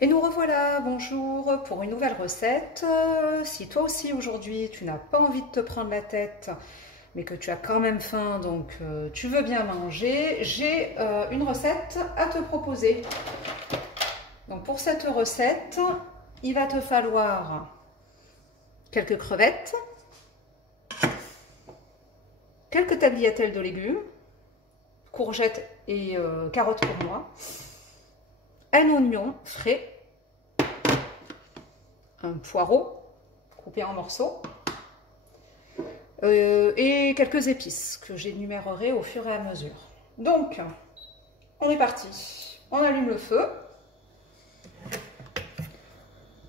Et nous revoilà, bonjour, pour une nouvelle recette. Si toi aussi aujourd'hui tu n'as pas envie de te prendre la tête, mais que tu as quand même faim, donc tu veux bien manger, j'ai une recette à te proposer. Donc pour cette recette, il va te falloir quelques crevettes, quelques tagliatelles de légumes, courgettes et carottes pour moi, un oignon frais, un poireau coupé en morceaux et quelques épices que j'énumérerai au fur et à mesure. Donc, on est parti. On allume le feu.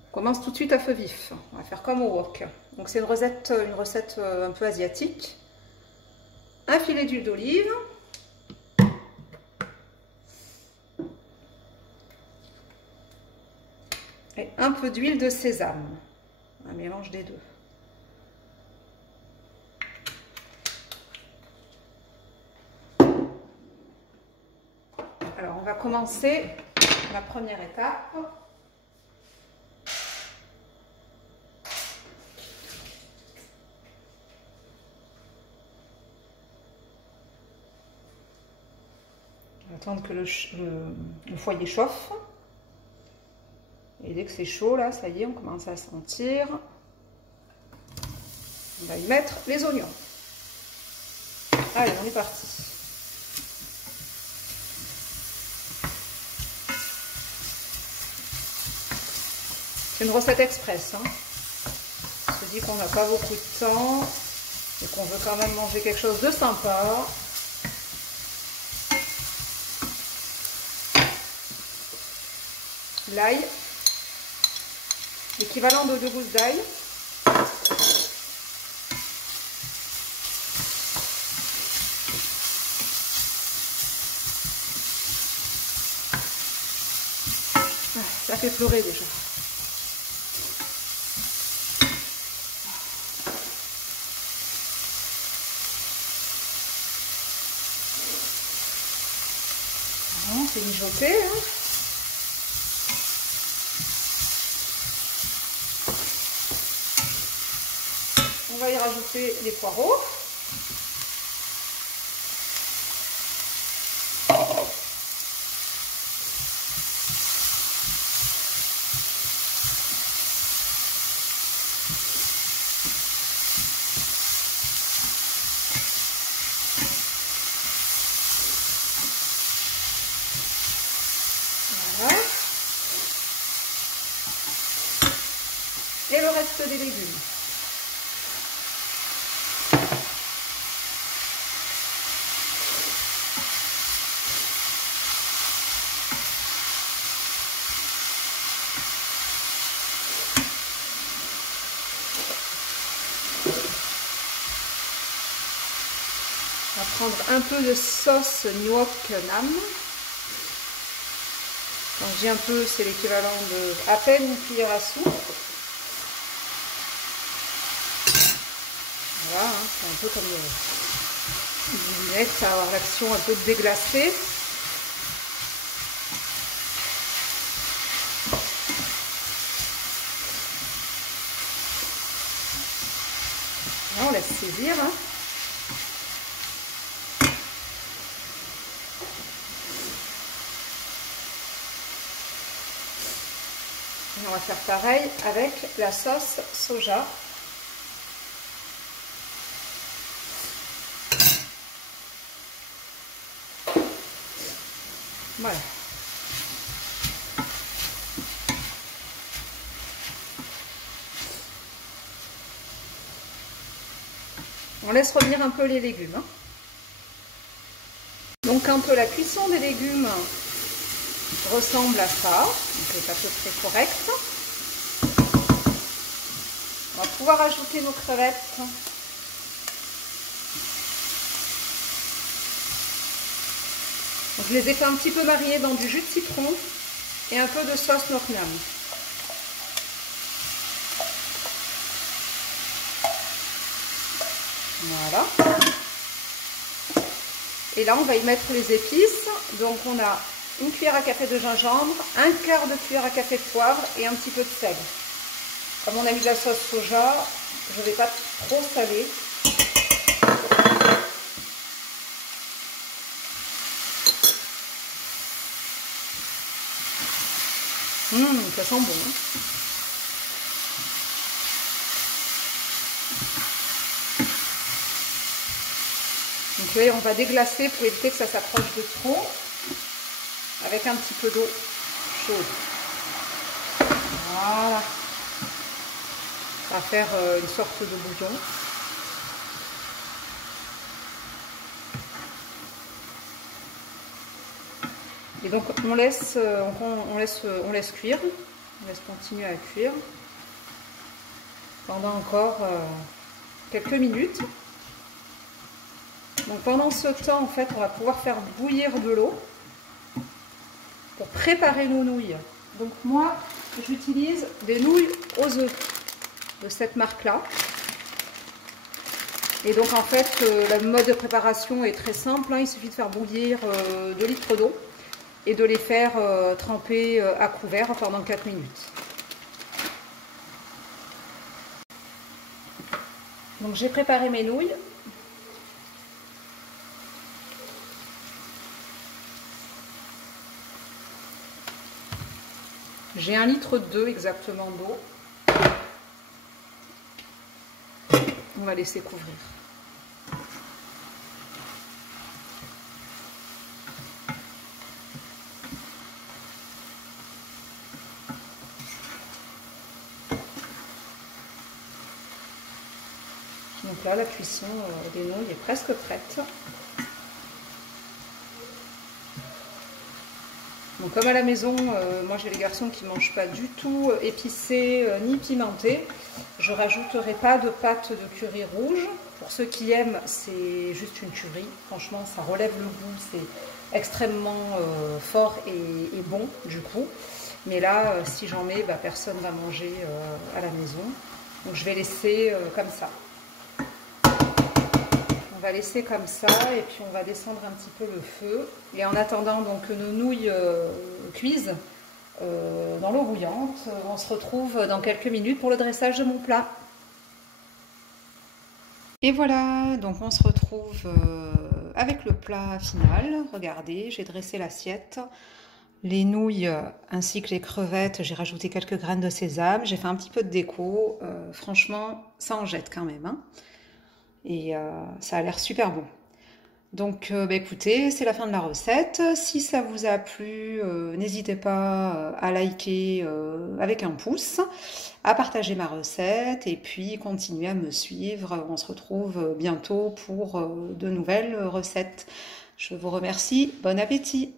On commence tout de suite à feu vif. On va faire comme au wok. Donc c'est une recette un peu asiatique. Un filet d'huile d'olive. Et un peu d'huile de sésame. Un mélange des deux. Alors on va commencer la première étape. On va attendre que le foyer chauffe. Et dès que c'est chaud, là, ça y est, on commence à sentir. On va y mettre les oignons. Allez, on est parti. C'est une recette express. Hein. On se dit qu'on n'a pas beaucoup de temps et qu'on veut quand même manger quelque chose de sympa. L'ail, l'équivalent de 2 gousses d'ail. Ça fait pleurer déjà. Bon, c'est mijoté. Hein. On va y rajouter les poireaux. Voilà. Et le reste des légumes. On va prendre un peu de sauce New Nam. Quand je dis un peu, c'est l'équivalent de à peine une cuillère à soupe. Voilà, hein, c'est un peu comme du vinaigre, ça va avoir l'action un peu déglacée. Là, on laisse saisir. Hein. Et on va faire pareil avec la sauce soja. Voilà. On laisse revenir un peu les légumes. Hein. Donc quand la cuisson des légumes ressemble à ça, donc c'est à peu près correct, on va pouvoir ajouter nos crevettes. Donc, je les ai fait un petit peu marier dans du jus de citron et un peu de sauce Nok Nam. Voilà. Et là, on va y mettre les épices. Donc, on a une cuillère à café de gingembre, un quart de cuillère à café de poivre et un petit peu de sel. Comme on a mis de la sauce soja, je ne vais pas trop saler. Ça sent bon. Hein. Donc là, on va déglacer pour éviter que ça s'approche de trop, avec un petit peu d'eau chaude. Voilà. Ça va faire une sorte de bouillon. Et donc on laisse cuire, on laisse continuer à cuire pendant encore quelques minutes. Donc pendant ce temps, en fait, on va pouvoir faire bouillir de l'eau pour préparer nos nouilles. Donc moi, j'utilise des nouilles aux œufs de cette marque-là. Et donc en fait, le mode de préparation est très simple. Hein. Il suffit de faire bouillir 2 litres d'eau et de les faire tremper à couvert pendant 4 minutes. Donc j'ai préparé mes nouilles. J'ai 1,2 litre exactement d'eau. On va laisser couvrir. Donc là, la cuisson des nouilles est presque prête. Donc comme à la maison, moi j'ai les garçons qui ne mangent pas du tout épicé ni pimenté, je ne rajouterai pas de pâte de curry rouge. Pour ceux qui aiment, c'est juste une tuerie. Franchement, ça relève le goût, c'est extrêmement fort et bon du coup. Mais là, si j'en mets, personne ne va manger à la maison. Donc je vais laisser comme ça. On va laisser comme ça et puis on va descendre un petit peu le feu. Et en attendant donc que nos nouilles cuisent dans l'eau bouillante, on se retrouve dans quelques minutes pour le dressage de mon plat. Et voilà, donc on se retrouve avec le plat final. Regardez, j'ai dressé l'assiette. Les nouilles ainsi que les crevettes, j'ai rajouté quelques graines de sésame. J'ai fait un petit peu de déco. Franchement, ça en jette quand même. Hein. Et ça a l'air super bon. Donc écoutez, c'est la fin de la recette. Si ça vous a plu, n'hésitez pas à liker avec un pouce, à partager ma recette et puis continuez à me suivre. On se retrouve bientôt pour de nouvelles recettes. Je vous remercie. Bon appétit!